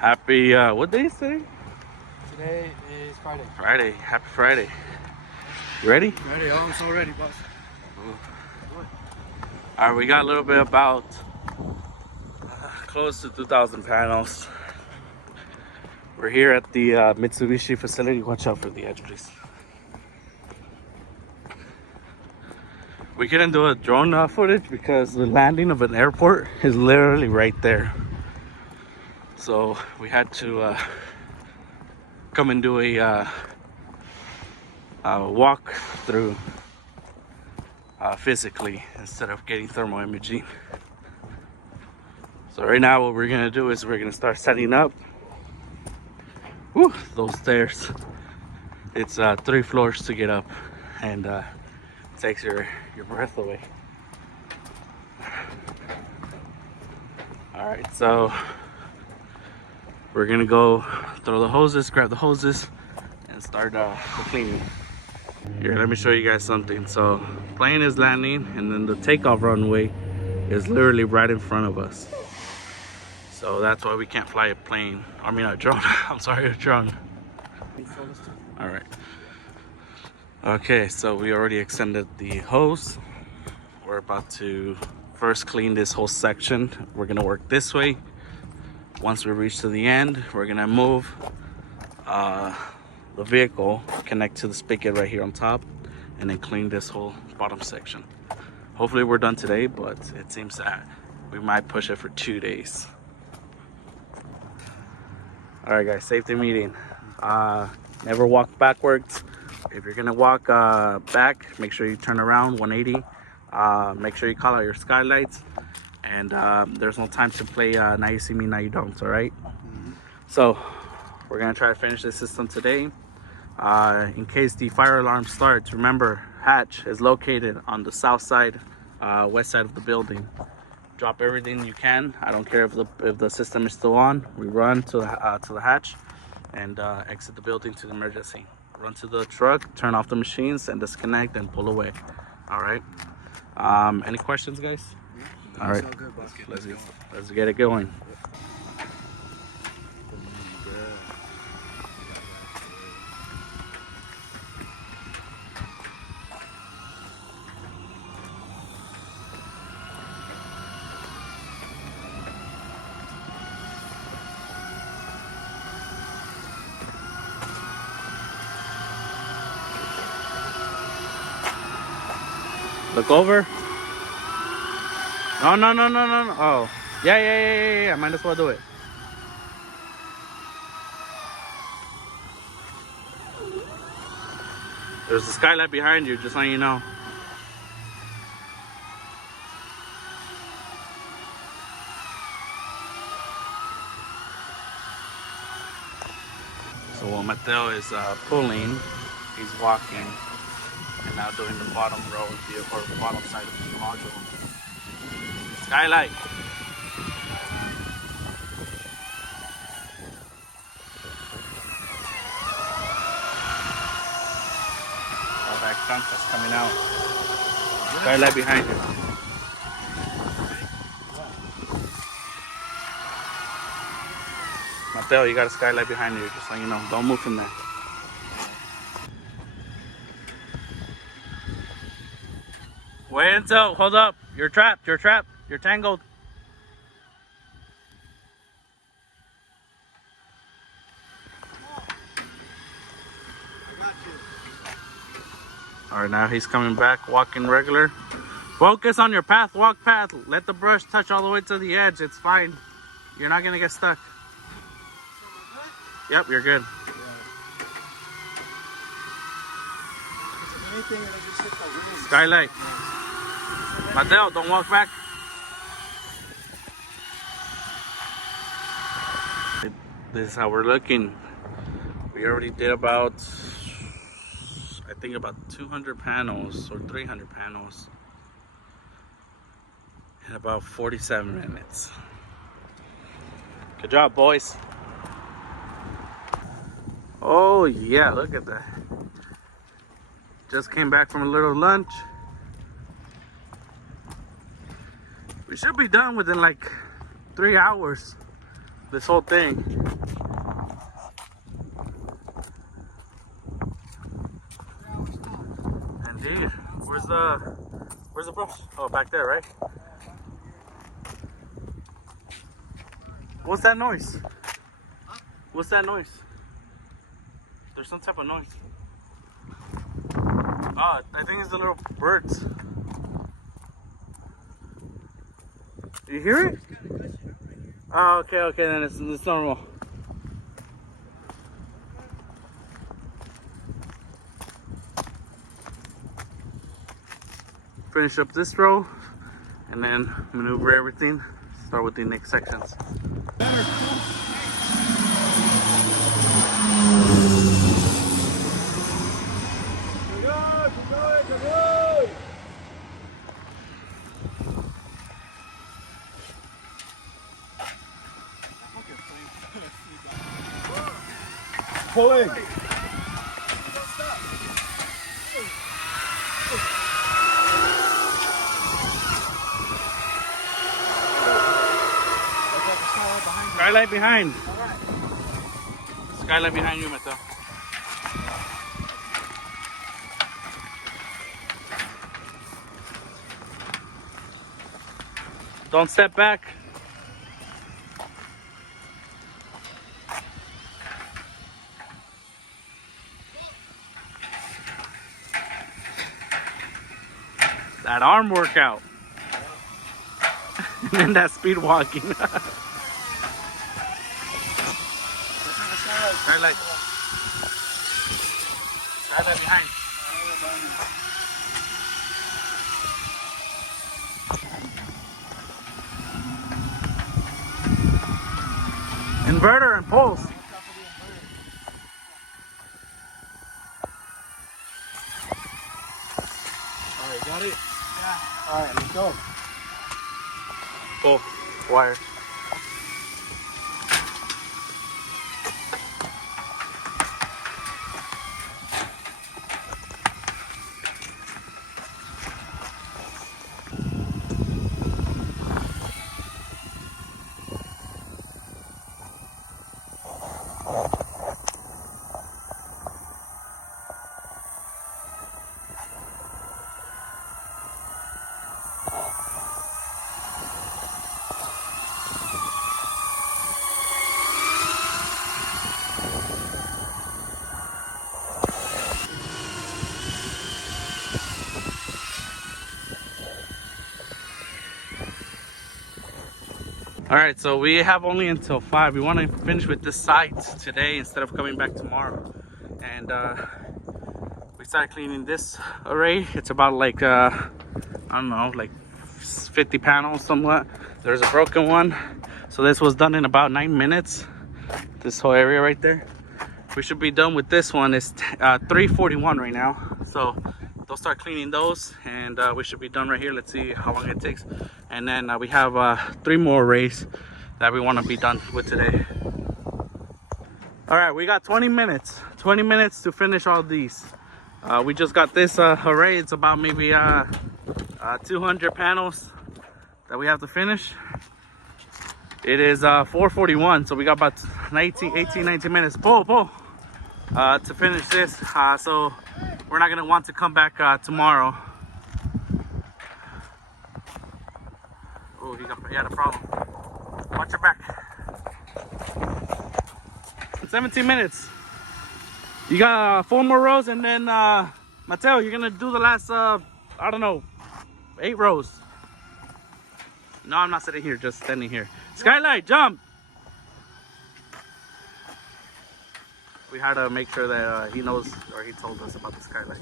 Happy, what day is today? Today is Friday. Friday. Happy Friday. You ready? Ready? Oh, I'm so ready, boss. All right, we got a little bit about close to 2,000 panels. We're here at the Mitsubishi facility. Watch out for the edge, please. We couldn't do a drone footage because the landing of an airport is literally right there. So we had to come and do a walk through physically instead of getting thermal imaging. So right now what we're gonna do is we're gonna start setting up. Woo, those stairs. It's 3 floors to get up, and takes your breath away. All right, so we're gonna go throw the hoses, grab the hoses, and start the cleaning. Here, let me show you guys something. So plane is landing, and then the takeoff runway is literally right in front of us. So that's why we can't fly a plane. I mean a drone. I'm sorry, a drone. All right. Okay, so we already extended the hose. We're about to first clean this whole section. We're gonna work this way. Once we reach to the end, we're gonna move the vehicle, connect to the spigot right here on top, and then clean this whole bottom section. Hopefully we're done today, but it seems that we might push it for 2 days. All right, guys, safety meeting. Never walk backwards. If you're gonna walk back, make sure you turn around 180. Make sure you call out your skylights, and there's no time to play now you see me, now you don't. All right. So we're gonna try to finish this system today. In case the fire alarm starts, remember, hatch is located on the south side, west side of the building. Drop everything you can. I don't care if the system is still on. We run to the hatch and exit the building to the emergency. Run to the truck, turn off the machines, and disconnect and pull away. All right. Any questions, guys? Yeah. All right. All good, boss. Let's get it going. Look over. No. Oh, yeah. Might as well do it. There's a skylight behind you, just letting you know. So while Mateo is pulling, he's walking and now doing the bottom row of the bottom side of the module. Skylight. All that gunk that's coming out. Skylight behind you. Mateo, you got a skylight behind you, just so you know. Don't move from there. Wait until, hold up. You're trapped. You're tangled. I got you. All right, now he's coming back, walking regular. Focus on your path, walk path. Let the brush touch all the way to the edge. It's fine. You're not gonna get stuck. Yep, you're good. Skylight. Mateo, don't walk back. This is how we're looking. We already did about, I think about 200 panels or 300 panels in about 47 minutes. Good job, boys. Oh yeah, look at that. Just came back from a little lunch. We should be done within like 3 hours. this whole thing. Indeed. Where's the bush? Oh, back there, right? What's that noise? What's that noise? There's some type of noise. Ah, I think it's the little birds. You hear it? Oh, okay, then it's normal. Finish up this row and then maneuver everything. Start with the next sections. Pulling. Skylight behind. Skylight behind you, Mateo. Don't step back. That arm workout. And then that speed walking. Skylight. Skylight behind. Inverter and pulse. Alright, got it? Yeah. Alright, let's go. Pull. Wire. All right, so we have only until 5. We want to finish with this site today instead of coming back tomorrow. And we started cleaning this array. It's about like I don't know, like 50 panels, somewhat. There's a broken one, so this was done in about 9 minutes. This whole area right there. We should be done with this one. It's 3:41 right now, so they'll start cleaning those, and we should be done right here. Let's see how long it takes. And then we have 3 more arrays that we want to be done with today. All right, we got 20 minutes to finish all these. We just got this array. It's about maybe 200 panels that we have to finish. It is 4:41, so we got about 19 minutes pull to finish this. So we're not gonna want to come back tomorrow. Oh, he had a problem. Watch your back. 17 minutes. You got 4 more rows, and then Mateo, you're gonna do the last I don't know, 8 rows. No, I'm not sitting here, just standing here. Skylight, jump! We had to make sure that he knows, or he told us about the skylight.